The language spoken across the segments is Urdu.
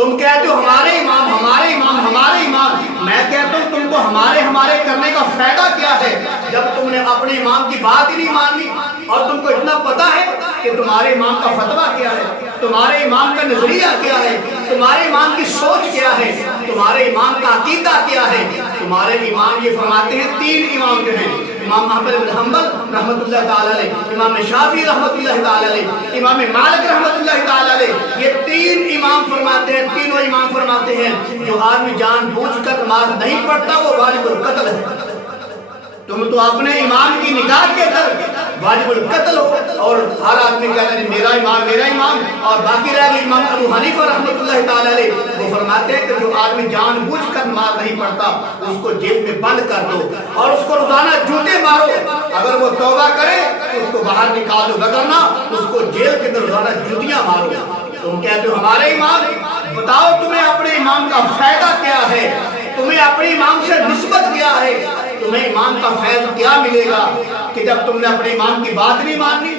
تم کہتے ہو ہمارے امام ہمارے امام ہمارے امام، میں کہتا ہوں تم کو ہمارے ہمارے کرنے کا فائدہ کیا ہے جب تم نے اپنے امام کی بات ہی نہیں مانی؟ اور تم کو اتنا پتا ہے کہ تمہارے امام کا فتویٰ کیا ہے، تمہارے امام کا نظریہ کیا ہے، تمہارے امام کی سوچ کیا ہے، تمہارے امام کا عقیدہ کیا ہے؟ تمہارے امام یہ فرماتے ہیں، تین امام جو ہیں، امام احمد بن حنبل رحمت اللہ تعالی علیہ، امام شافعی رحمت اللہ تعالی علیہ، امام مالک رحمت اللہ تعالی علیہ، یہ تین امام فرماتے ہیں، تینوں امام فرماتے ہیں جو آدمی جان بوجھ کر نماز نہیں پڑھتا وہ واجب القتل ہے۔ تم تو اپنے امام کی نگاہ کے در واجب القتل ہو، اور ہر آدمی کہتا ہے میرا امام، اور باقی رہ گئے امام ابو حنیفہ رحمت اللہ تعالی علیہ، وہ فرماتے ہیں کہ جو آدمی جان بوجھ کر نماز نہیں پڑھتا اس کو جیل میں بند کر دو اور اس کو روزانہ جوتے مارو، اگر وہ توبہ کرے اس کو باہر نکالو، وگرنہ اس کو جیل کے اندر روزانہ جوتیاں مارو۔ تم کہتے ہو ہمارے امام، بتاؤ تمہیں اپنے امام کا فائدہ کیا ہے، تمہیں اپنے امام سے نسبت کیا ہے، تمہیں امام کا فیض کیا ملے گا کہ جب تم نے اپنے امام کی بات نہیں مانی؟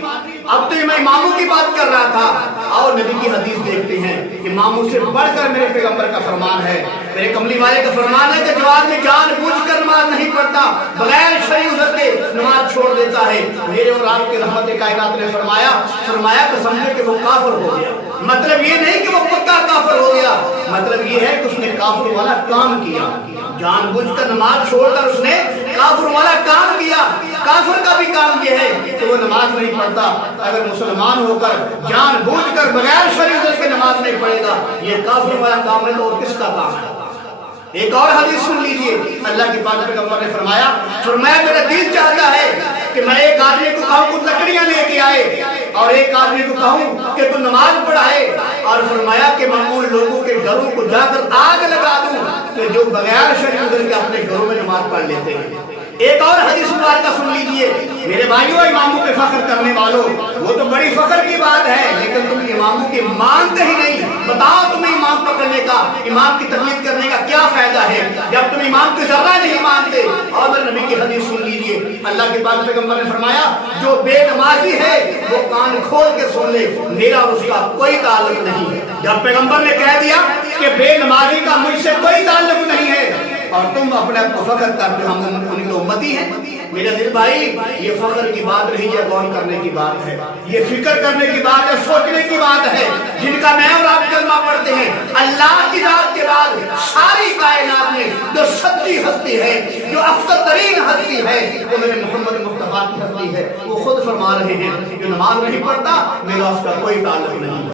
اب تو میں اماموں کی بات کر رہا تھا، اور نبی کی حدیث دیکھتے ہیں، اماموں سے بڑھ کر میرے پیغمبر کا فرمان ہے، میرے کملی والے کا فرمان ہے کہ جو آدمی جان بوجھ کر نماز نہیں پڑھتا، بغیر شرعی عذر کے نماز چھوڑ دیتا ہے، میرے اور آپ کے رحمت کائنات نے فرمایا کہ سمجھے کہ وہ کافر ہو گیا۔ مطلب یہ نہیں کہ وہ پکا کافر ہو گیا، مطلب یہ ہے کہ اس نے کافر والا کام کیا، جان بوجھ کر نماز چھوڑ کر اس نے کافر والا کام کیا۔ کافر کا بھی کام یہ ہے کہ وہ نماز نہیں پڑھتا، اگر مسلمان ہو کر جان بوجھ کر بغیر شرعی عذر کے نماز نہیں پڑھے گا، یہ کافر والا کام ہے، تو اور کس کا کام ہے؟ ایک اور حدیث سن لیجئے، اللہ کی پاک پیغمبر نے فرمایا میرا دین چاہتا ہے کہ میں ایک آدمی کو کہوں کچھ لکڑیاں لے کے آئے، اور ایک آدمی کو کہوں کہ تو نماز پڑھائے، اور فرمایا کہ میں ان لوگوں کے گھروں کو جا کر آگ لگا دوں کہ جو بغیر شرعی عذر کے اپنے گھروں میں نماز پڑھ لیتے ہیں۔ ایک اور حدیث مبارکہ سن لیجئے، میرے بھائیوں اماموں پہ فخر کرنے والوں، وہ تو بڑی فخر کی بات ہے، لیکن تم اماموں کے مانتے ہی نہیں۔ بتاؤ تمہیں امام پکڑنے کا، امام کی تقلید کرنے کا کیا فائدہ ہے جب تم امام کی ذرہ نہیں مانتے؟ اور میرے نبی کی حدیث سن لیجئے، اللہ کے پاک پیغمبر نے فرمایا جو بے نمازی ہے وہ کان کھول کے سن لے، میرا اور اس کا کوئی تعلق نہیں۔ جب پیغمبر نے کہہ دیا کہ بے نمازی کا مجھ سے کوئی تعلق نہیں ہے، اور تم اپنے آپ کو فخر کرتے ہم ان کے امتی ہیں، میرے دل بھائی یہ فخر کی بات نہیں ہے، غور کرنے کی بات ہے، یہ فکر کرنے کی بات ہے، سوچنے کی بات ہے۔ جن کا میں اور آپ کلمہ پڑھتے ہیں، اللہ کی ذات کے بعد ساری کائنات میں جو سچی ہستی ہے، جو افضل ترین ہستی ہے، وہ میرے محمد مصطفیٰ کی ہستی ہے۔ وہ خود فرما رہے ہیں کہ نماز نہیں پڑھتا، میرا اس کا کوئی تعلق نہیں۔